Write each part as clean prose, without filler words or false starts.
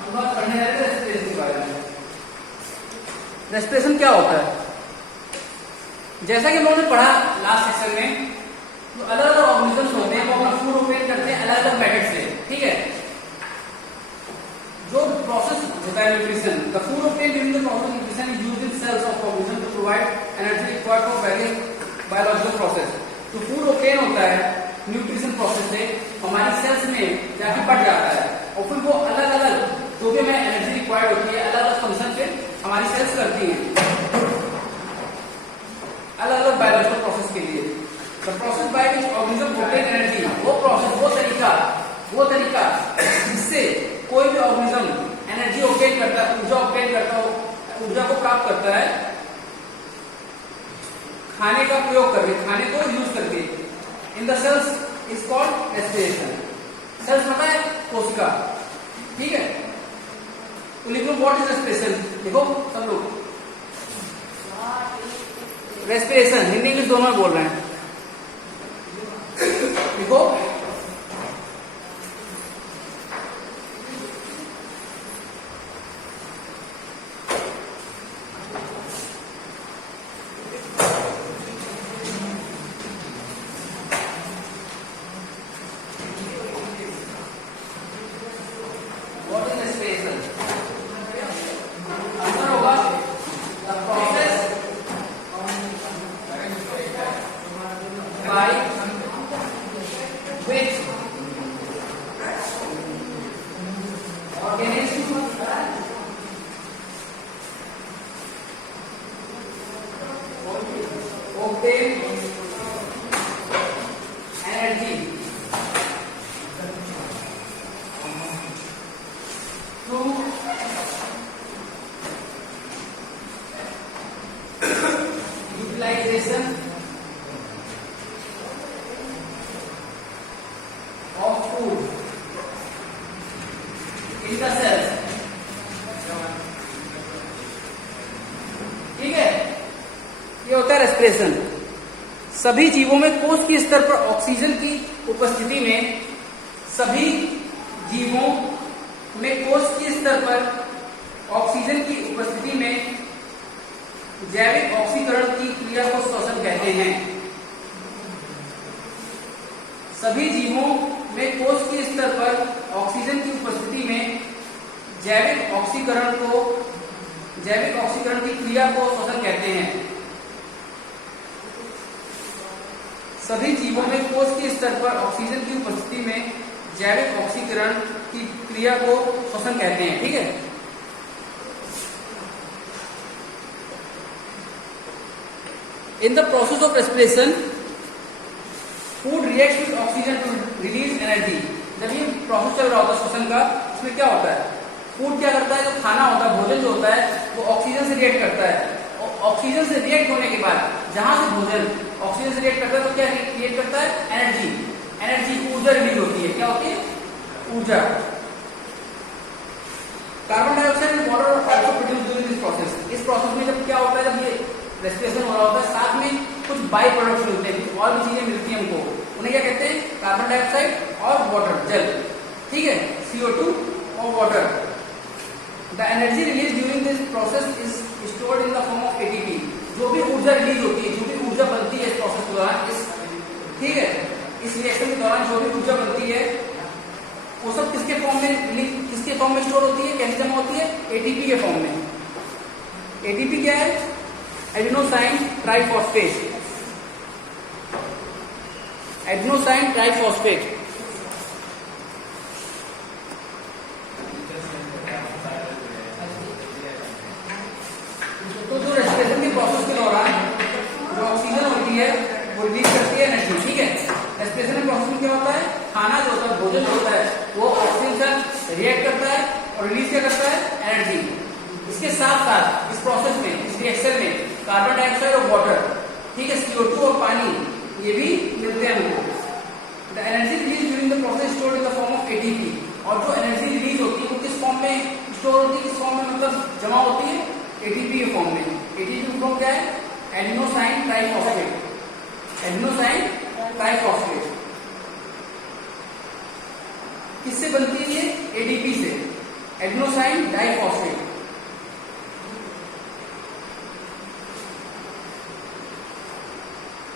हम बात करने जा रहे हैं रेस्पिरेशन के बारे में। रेस्पिरेशन क्या होता है? जैसा कि हम लोगों ने पढ़ा लास्ट सेक्शन में, जो अलग अलग ऑर्गेनिजम्स होते हैं वो अपना फूड ऑब्टेन करते हैं अलग अलग मेथड से, ठीक है। जो प्रोसेस होता है nutrition, the food obtain during the process of nutrition is used in cells of organism to provide energy required for various biological process. जो फूड ऑब्टेन होता है न्यूट्रिशन प्रोसेस से हमारी सेल्स में जाके बढ़ जाता है और फिर वो अलग अलग जो भी हमें एनर्जी रिक्वायर्ड होती है अलग अलग फंक्शन पे हमारी सेल्स करती हैं अलग अलग बायोलॉजिकल प्रोसेस के लिए। The process by which organism obtain energy, वो प्रोसेस, वो तरीका जिससे कोई भी ऑर्गेनिज्म एनर्जी ऑब्टेन करता है, ऊर्जा ऑब्टेन करता है, ऊर्जा को प्राप्त करता है खाने का प्रयोग करके, खाने को यूज करके, in the cells is called respiration. Cells पता है कोशिका, ठीक है। तो लिखो व्हाट इज रेस्पिरेशन, देखो सब लोग रेस्पिरेशन हिंदी इंग्लिश दोनों में बोल रहे हैं, देखो रेस्पिरेशन। सभी जीवों में कोष के स्तर पर ऑक्सीजन की उपस्थिति में, सभी जीवों में कोष के स्तर पर ऑक्सीजन की उपस्थिति में जैविक ऑक्सीकरण की क्रिया को श्वसन कहते हैं। सभी जीवों में कोष के स्तर पर ऑक्सीजन की उपस्थिति में जैविक ऑक्सीकरण की क्रिया को श्वसन कहते हैं। सभी जीवों में कोष के स्तर पर ऑक्सीजन की उपस्थिति में जैविक ऑक्सीकरण की क्रिया को श्वसन कहते हैं, ठीक है। In the process of respiration food reacts with oxygen to release energy. जब ये प्रोसेस चल रहा होता है श्वसन का, इसमें क्या होता है, फूड क्या करता है, जो खाना होता है, भोजन जो होता है, वो ऑक्सीजन से रिएक्ट करता है। ऑक्सीजन से रिएक्ट होने के बाद जहां से भोजन ऑक्सीजन से रिएक्ट करता है तो क्या क्रिएट करता है, एनर्जी, ऊर्जा रिलीज होती है। क्या होती है, ऊर्जा। Carbon dioxide and water also produce during this process. इस प्रोसेस में जब क्या होता है, जब ये रेस्पिरेशन हो रहा होता है, साथ में कुछ बाई प्रोडक्ट्स मिलते हैं, कुछ और भी चीजें मिलती हैं हमको, उन्हें क्या कहते हैं, कार्बन डाइऑक्साइड और वाटर, जल, ठीक है, CO2 और water. The energy release during this process is stored in the form of ATP। जो भी ऊर्जा रिलीज होती है, जो भी ऊर्जा बनती है इस प्रोसेस के दौरान, ठीक है, इस रिएक्शन के दौरान जो भी ऊर्जा बनती है वो सब किसके फॉर्म में स्टोर होती है, कैसे जमा होती है, ATP के फॉर्म में। ATP क्या है, एडेनोसाइन ट्राइफॉस्फेट। एडेनोसाइन ट्राइफॉस्फेट तो जो रेस्पिरेशन के प्रोसेस के दौरान जो ऑक्सीजन होती है वो रिलीज करती है एनर्जी, ठीक है। रेस्पिरेशन के प्रोसेस में क्या होता है, खाना जो होता है, भोजन जो होता है, वो ऑक्सीजन से रिएक्ट करता है और रिलीज क्या करता है, एनर्जी। इसके साथ साथ इस प्रोसेस में, इस रिएक्शन में कार्बन डाइऑक्साइड और वाटर, ठीक है, CO2 और पानी, ये भी मिलते हैं हमको। The energy release during the process stored in the form of ATP। और जो एनर्जी रिलीज होती है वो किस फॉर्म में स्टोर होती है, किस फॉर्म में मतलब जमा होती है, ATP के फॉर्म में। ATP का फॉर्म क्या है, एडेनोसाइन ट्राइफॉस्फेट। एडेनोसाइन ट्राइफॉस्फेट किससे बनती है, ये ADP से। Adenosine diphosphate.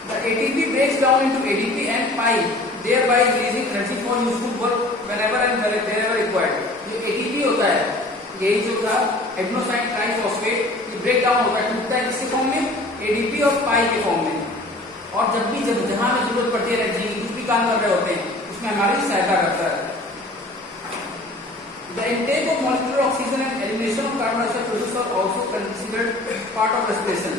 The ATP breaks down into ADP and pi, thereby releasing energy for useful work whenever and wherever required. जो ATP होता है, यही जो था एडेनोसाइन ट्राइफॉस्फेट, ये ब्रेक डाउन होता है, टूटता है किसके फॉर्म में? ADP और पाई के फॉर्म में। और जब जहां में जरूरत पड़ती है एनर्जी, कुछ भी काम कर रहे होते हैं, उसमें हमारी सहायता करता है। The intake of molecular oxygen and elimination of carbon dioxide produced are also considered part of respiration.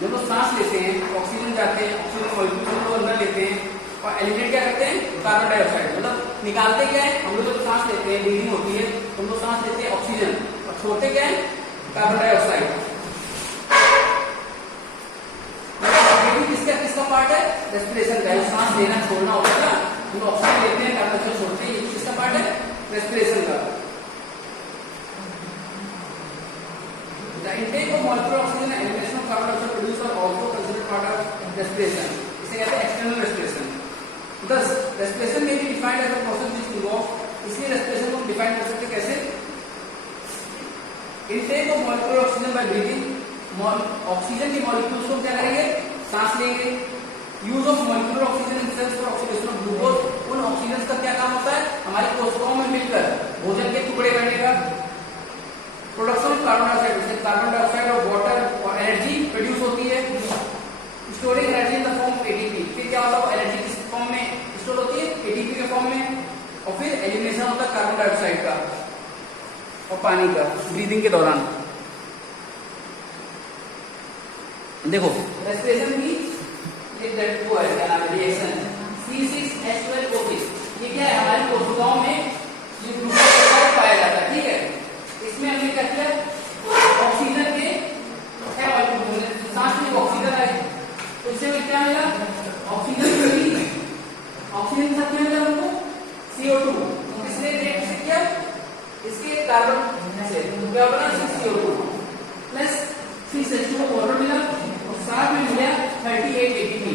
जब लोग सांस लेते हैं, ऑक्सीजन जाते हैं, ऑक्सीजन मॉलिक्यूल को अंदर लेते हैं और एलिमिनेट क्या करते हैं? Carbon dioxide. मतलब निकालते क्या है? हम लोग जब सांस लेते हैं, ब्रीदिंग होती है, हम लोग सांस लेते हैं ऑक्सीजन और छोड़ते क्या है? Carbon dioxide. किसका पार्ट है? रेस्पिरेशन का। सांस लेना छोड़ना होता है ना, हम लोग ऑक्सीजन लेते हैं, कार्बन डाइऑक्साइड छोड़ते हैं, ये किसका पार्ट है? रेस्पिरेशन का। The intake of molecular oxygen and elimination of carbon dioxide produced are also considered part of respiration. इसे कहते हैं external respiration. Thus, respiration may be defined as a process which involves, इसलिए respiration को define कर सकते कैसे? Intake of molecular oxygen by breathing, oxygen के molecules को क्या करेंगे? सांस लेंगे। Use of molecular oxygen in cells for oxidation of glucose, उन ऑक्सीजन का क्या काम होता है? हमारी कोशिकाओं में मिलकर भोजन के टुकड़े करने का। प्रोडक्शन ऑफ कार्बन डाइऑक्साइड, जैसे कार्बन डाइऑक्साइड और वाटर और एनर्जी प्रोड्यूस होती है। Storing energy in the form of ATP, फिर क्या होता है? एनर्जी किस फॉर्म में स्टोर होती है? एटीपी के फॉर्म में। और फिर एलिमिनेशन होता है कार्बन डाइऑक्साइड का और पानी का ब्रीदिंग के दौरान। देखो रेस्पिरेशन की वो है क्या नाम है? रिएक्शन C6H12O6, ये क्या है? हमारी कोशिकाओं में ये ग्लूकोज पाया जाता है, ठीक है। इसमें हमने क्या किया? ऑक्सीजन के सांस में ऑक्सीजन आए, तो इससे हमें क्या मिला? ऑक्सीजन मिली। ऑक्सीजन के साथ क्या मिला हमको? CO2। किसने रिएक्ट किया? इसके कार्बन से क्या बना? 6CO2 प्लस 6H2O वाटर मिला और साथ में मिला 38 ATP।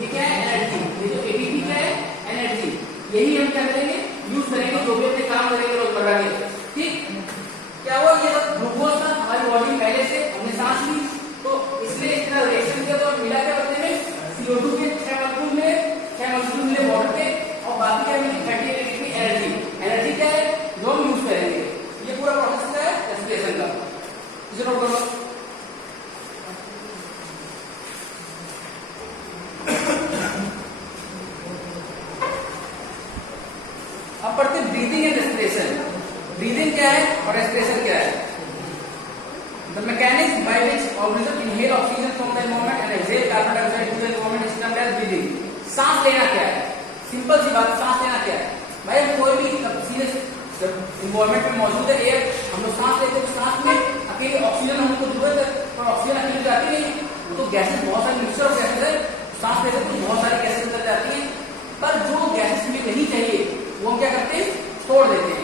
ये क्या है? एनर्जी। ये जो ATP क्या है? एनर्जी। यही हम क्या करेंगे? यूज करेंगे जो भी अपने काम करेंगे रोजमर्रा के, ठीक। क्या हुआ? ये ग्लूकोज था हमारी बॉडी पहले से, हमने सांस ली तो इसलिए इतना रिएक्शन किया, तो मिला क्या बदले में? CO2 के 6 मॉलिक्यूल मिले वाटर के, और बाकी क्या मिली? 38 ATP एनर्जी। एनर्जी क्या है? जो हम यूज करेंगे। ये पूरा प्रोसेस क्या है? रेस्पिरेशन का। इसे नोट करो। अब पढ़ते ब्रीदिंग एंड रेस्पिरेशन। ब्रीदिंग क्या है और रेस्पिरेशन क्या है? The mechanism by which organism inhale oxygen from the environment and exhale carbon dioxide to the environment is termed as breathing. सांस लेना क्या है? सिंपल सी बात, सांस लेना क्या है? भाई हम कोई भी सीरियस एनवायरमेंट में मौजूद है एयर, हम लोग सांस लेते हैं, तो सांस में अकेले ऑक्सीजन हमको जरूरत है, पर ऑक्सीजन अकेले जाती नहीं है, वो तो गैसेस, बहुत सारी मिक्सचर ऑफ गैसेस है। सांस लेते तो बहुत सारी गैसेस अंदर जाती है, पर जो गैसेस में नहीं चाहिए वो हम क्या करते हैं? छोड़ देते हैं।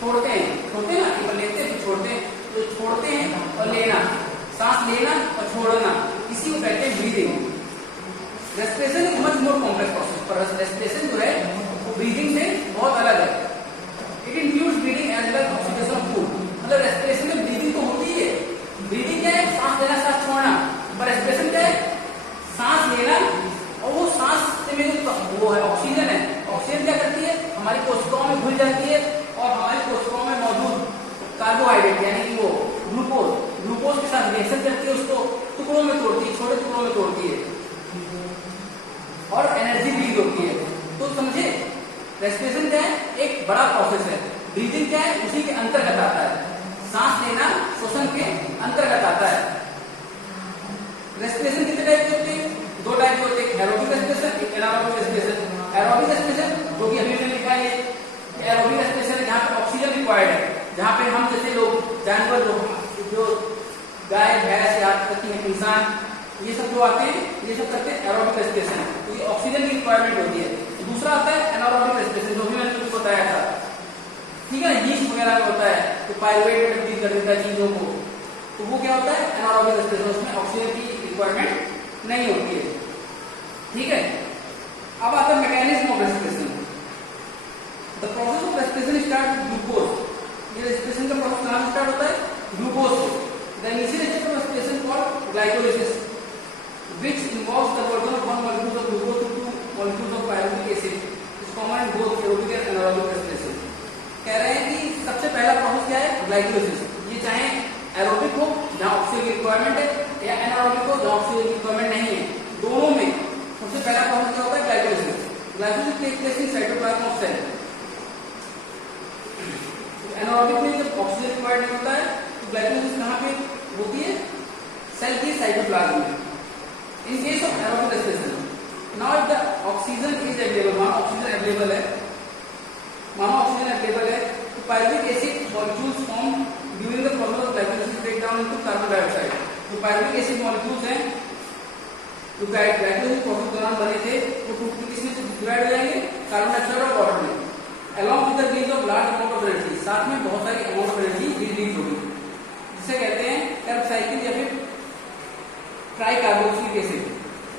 छोड़ते हैं ना, एक लेते हैं तो छोड़ते हैं, तो छोड़ते हैं और लेना, सांस लेना और छोड़ना, इसी को कहते हैं breathing. Respiration is much more complex process, पर रेस्पिरेशन जो है वो ब्रीदिंग से बहुत अलग है। It includes breathing as well as oxidation of food. मतलब रेस्पिरेशन में ब्रीदिंग तो होती है। ब्रीदिंग क्या है? सांस लेना, सांस छोड़ना। पर रेस्पिरेशन क्या है? सांस लेना, और वो सांस में जो वो है ऑक्सीजन है, ऑक्सीजन क्या करती है? हमारी कोशिकाओं में घुल जाती है और हमारी कोशिकाओं में मौजूद कार्बोहाइड्रेट यानी कि वो ग्लूकोज के साथ रिएक्शन करती है, उसको टुकड़ों में तोड़ती है, छोटे टुकड़ों में तोड़ती है और एनर्जी रिलीज होती है। तो समझे रेस्पिरेशन क्या है? एक बड़ा प्रोसेस है। ब्रीदिंग क्या है? उसी के अंतर्गत आता है। सांस लेना श्वसन के अंतर्गत आता है। रेस्पिरेशन कितने टाइप के होते हैं? 2 टाइप के होते हैं, एरोबिक रेस्पिरेशन, एक एनारोबिक रेस्पिरेशन। एरोबिक रेस्पिरेशन जो कि अभी मैंने लिखा है, एरोबिक रेस्पिरेशन है जहाँ पे ऑक्सीजन रिक्वायर्ड है, जहाँ पे हम जैसे लोग, जानवर लोग, जो गाय भैंस या इंसान, ये सब जो आते हैं, ये सब करते हैं एरोबिक रेस्पिरेशन, तो ये ऑक्सीजन की रिक्वायरमेंट होती है। दूसरा आता है एनारोबिक रेस्पिरेशन, जो भी मैंने तुमको बताया था, ठीक है, यीस्ट वगैरह में होता है, तो पायरुवेट में कर देता है चीजों को, तो वो क्या होता है? एनारोबिक रेस्पिरेशन, उसमें ऑक्सीजन की रिक्वायरमेंट नहीं होती है, ठीक है। अब आता है mechanism of respiration. The process of respiration start with glucose. ये रेस्पिरेशन का प्रोसेस कहां से स्टार्ट होता है? ग्लूकोज से। The initial stage of respiration called glycolysis which involves the conversion of one molecule of glucose to two molecules of pyruvic acid is common in both aerobic and anaerobic respiration। कह रहे हैं कि सबसे पहला process क्या है? Glycolysis. ये चाहे एरोबिक हो जहां ऑक्सीजन की रिक्वायरमेंट है या एनारोबिक हो जहां ऑक्सीजन की रिक्वायरमेंट नहीं है, दोनों में सबसे पहला प्रोसेस क्या होता है? Glycolysis. Glycolysis take place in cytoplasm of cell. Anaerobic में जब ऑक्सीजन रिक्वायर्ड नहीं होता है तो ग्लाइकोलाइसिस कहां पे होती है? सेल की साइटोप्लाज्म में। In case of aerobic respiration, now if the oxygen is available, मानो ऑक्सीजन अवेलेबल है, तो pyruvic acid molecules form during the process of glycolysis break down into carbon dioxide। तो pyruvic acid molecules हैं जो glycolysis process दौरान बने थे वो टूट के किसमें से डिवाइड हो जाएंगे? कार्बन डाइऑक्साइड और वाटर में। along with the release of large amount of energy, साथ में बहुत सारी अमाउंट ऑफ एनर्जी रिलीज होगी, जिसे कहते हैं कर्ब साइकिल या फिर tricarboxylic acid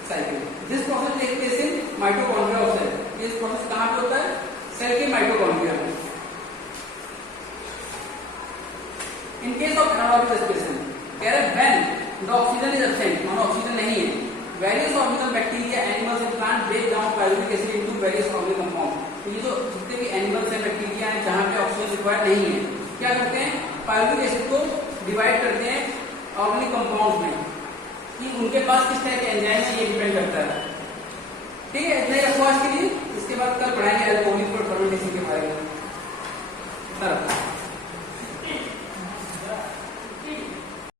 cycle. This process take place in mitochondria of cell. ये प्रोसेस कहां पे होता है? सेल के माइटोकॉन्ड्रिया में। In case of anaerobic respiration कह रहे हैं when the oxygen is absent, मानो ऑक्सीजन नहीं है, various organic bacteria animals and plant break down pyruvic acid into various organic compound. तो ये जो जितने भी एनिमल्स हैं, बैक्टीरिया हैं जहां पे ऑक्सीजन रिक्वायर्ड नहीं है, क्या करते हैं? पायरुविक एसिड को डिवाइड करते हैं ऑर्गेनिक कंपाउंड में कि उनके पास किस तरह के एंजाइम है, ये डिपेंड करता है। ठीक है, इतना ही रखो आज के लिए, इसके बाद कल पढ़ाएंगे।